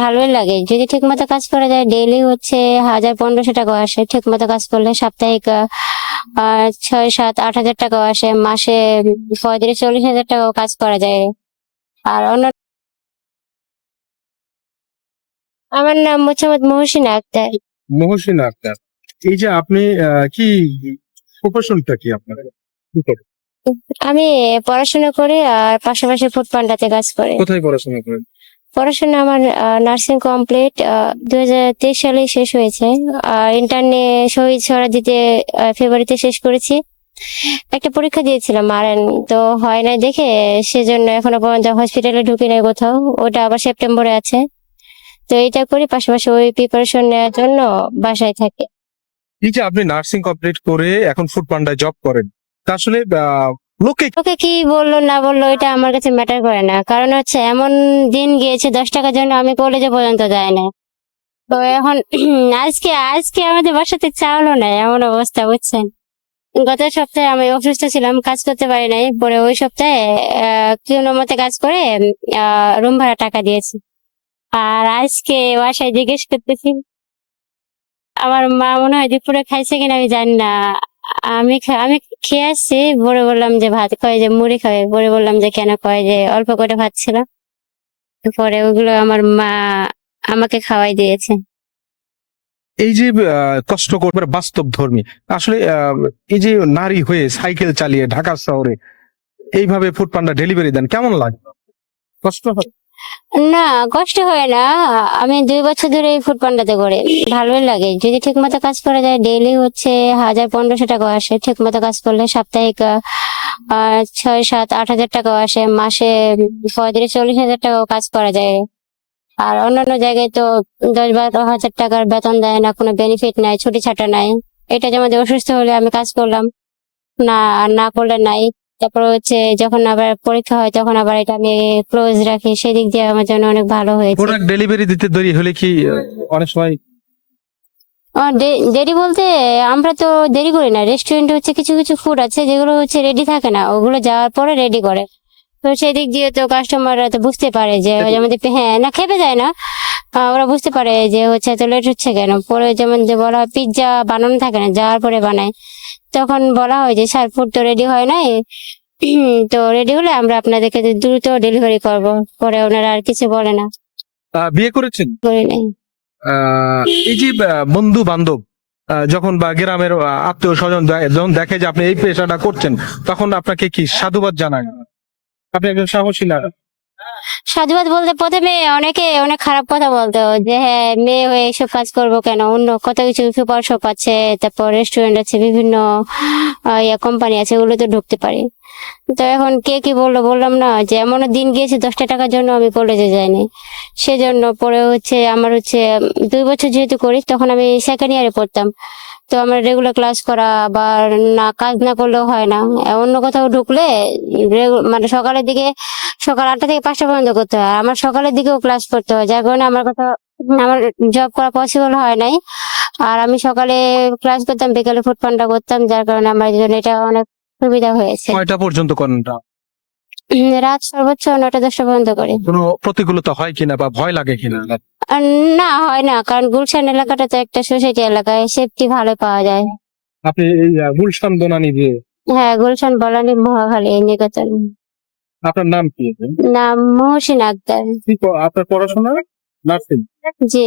ভালোই লাগে। যদি ঠিক মতো কাজ করা যায় ডেইলি হচ্ছে হাজার পনেরোশো টাকা আসে। ঠিক মতো কাজ করলে সাপ্তাহিক ছয় সাত আট হাজার টাকাও আসে। মাসে পঁয়ত্রিশ চল্লিশ হাজার টাকাও কাজ করা যায়। আর অন্য আমার নাম মোহাম্মদ মহসিন আক্তার। মহসিন আক্তার। এই যে আপনি কি প্রফেশনটা কি আপনার? আমি পড়াশোনা করি আর পাশাপাশি ফুড পান্ডাতে কাজ করি। কোথায় পড়াশোনা করেন? পড়াশোনা আমার নার্সিং কমপ্লিট দু হাজার তেইশ সালে শেষ হয়েছে। ইন্টারনে শহীদ দিতে ফেব্রুয়ারিতে শেষ করেছি। একটা পরীক্ষা দিয়েছিলাম আর তো হয় নাই দেখে সেজন্য এখনও পর্যন্ত হসপিটালে ঢুকি নাই কোথাও। ওটা আবার সেপ্টেম্বরে আছে। তো এটা করি পাশাপাশি ওই প্রিপারেশন নেওয়ার জন্য বাসায় থাকি। এই যে আপনি নার্সিং কমপ্লিট করে এখন ফুড পান্ডায় জব করেন, তা আসলে লোকে ওকে কি বলল, না বলল এটা আমার কাছে ম্যাটার করে না। কারণ হচ্ছে, এমন দিন গিয়েছে দশ টাকার জন্য আমি কলেজে পর্যন্ত যাই না তো এখন, আজকে আজকে আমাদের বাসাতে চাউলও নাই, এমন অবস্থা, বুঝছেন? গত সপ্তাহে আমি অসুস্থ ছিলাম, কাজ করতে পারি নাই। পরে ওই সপ্তাহে কোনো মতে কাজ করে রুম ভাড়া টাকা দিয়েছি। আর আজকে বাসায় জিজ্ঞেস করতেছি, আমার মা মনে হয় দুপুরে খাইছে কিনা আমি জানি না। আমি আমি খেয়ে আসছি বড় বললাম যে ভাত কয় যে মুড়ি খাবে। পরে বললাম যে কেন কয় যে অল্প করে ভাত ছিল। পরে ওগুলো আমার মা আমাকে খাওয়াই দিয়েছে। এই যে আহ, কষ্ট করবে বাস্তব ধর্মী আসলে আহ, এই যে নারী হয়ে সাইকেল চালিয়ে ঢাকা শহরে এইভাবে ফুড পান্ডা ডেলিভারি দেন কেমন লাগে কষ্ট হয়। না, কষ্ট হয় না। আমি দুই বছর ধরে এই ফুড পান্ডাতে করি। ভালোই লাগে। যদি ঠিক মতো কাজ করা যায় ডেইলি হচ্ছে হাজার পনেরোশো টাকা আসে। ঠিক মতো কাজ করলে সাপ্তাহিক ছয়, সাত, আট হাজার টাকাও আসে। মাসে পঁয়ত্রিশ, চল্লিশ হাজার টাকাও কাজ করা যায়। আর অন্যান্য জায়গায় তো দশ বারো হাজার টাকার বেতন দেয় না, কোনো বেনিফিট নাই, ছুটি ছাটা নাই। এটা যেমন অসুস্থ হলে আমি কাজ করলাম। না না করলে নাই। তারপর হচ্ছে যখন আবার পরীক্ষা হয় তখন আবার এটা আমি ক্লোজ রাখি। সেদিক দিয়ে আমার জন্য অনেক ভালো হয়েছে। প্রোডাক্ট ডেলিভারি দিতে দেরি হলে কি অনেক সময় দেরি বলতে আমরা তো দেরি করি না। রেস্টুরেন্টে হচ্ছে কিছু কিছু ফুড আছে যেগুলো হচ্ছে রেডি থাকে না। ওগুলো যাওয়ার পরে রেডি করে। তো সেদিক দিয়ে তো কাস্টমাররা তো বুঝতে পারে যে যে হ্যাঁ না খেপে যায় না। ওরা বুঝতে পারে যে হচ্ছে এত লেট হচ্ছে কেন? পরে যেমন যে বলা হয় পিৎজা বানানো থাকে না যাওয়ার পরে বানায়। তখন বলা হয় যে স্যার ফুড তো রেডি হয় নাই। তো রেডি হলে আমরা আপনাদেরকে দ্রুত ডেলিভারি করব। পরে ওনারা আর কিছু বলে না। বিয়ে করেছেন? করি নাই। এই যে বন্ধু বান্ধব যখন বা গ্রামের আত্মীয় স্বজন যখন দেখে যে আপনি এই পেশাটা করছেন তখন আপনাকে কি সাধুবাদ জানায়? আপনি একজন সাহসী না সাধুবাদ বলতে প্রথমে অনেকে অনেক খারাপ কথা বলতো যে হ্যাঁ মেয়ে হয়ে এসব কাজ করব কেন? অন্য কত কিছু সুপার শপ আছে, তারপর রেস্টুরেন্ট আছে, বিভিন্ন কোম্পানি আছে, ওগুলো তো ঢুকতে পারি। তো এখন কে কি বলল বললাম না, যে এমন দিন গিয়েছে দশটা টাকার জন্য আমি কলেজে যাইনি। সেজন্য পরে হচ্ছে, আমার হচ্ছে, দুই বছর যেহেতু করি, তখন আমি সেকেন্ড ইয়ারে পড়তাম। তো আমার রেগুলার ক্লাস করা বা না, কাজ না করলেও হয় না। অন্য কোথাও ঢুকলে মানে সকালের দিকে সকাল আটটা থেকে পাঁচটা পর্যন্ত করতে হয়। আমার সকালের দিকেও ক্লাস করতে হয়, যার কারণে আমার কথা, আমার জব করা পসিবল হয় নাই। আর আমি সকালে ক্লাস করতাম, বিকালে ফুড পান্ডা করতাম, যার কারণে আমার জন্য এটা অনেক সুবিধা হয়েছে। কয়টা পর্যন্ত করেন রাত সর্বোচ্চ নটা দশটা পর্যন্ত করি। কোনো প্রতিকূলতা হয় কিনা বা ভয় লাগে কিনা? না হয় না কারণ গুলশান এলাকাটা তো একটা সোসাইটি এলাকায় সেফটি ভালো পাওয়া যায়। আপনি এই আহ, গুলশান দোনানি দিয়ে? হ্যাঁ গুলশান বলানি মহাখালী নিকেতন আপনার নাম কি? নাম মহসিন আক্তার। কি প- আপনার পড়াশোনা? নার্সিং? জি।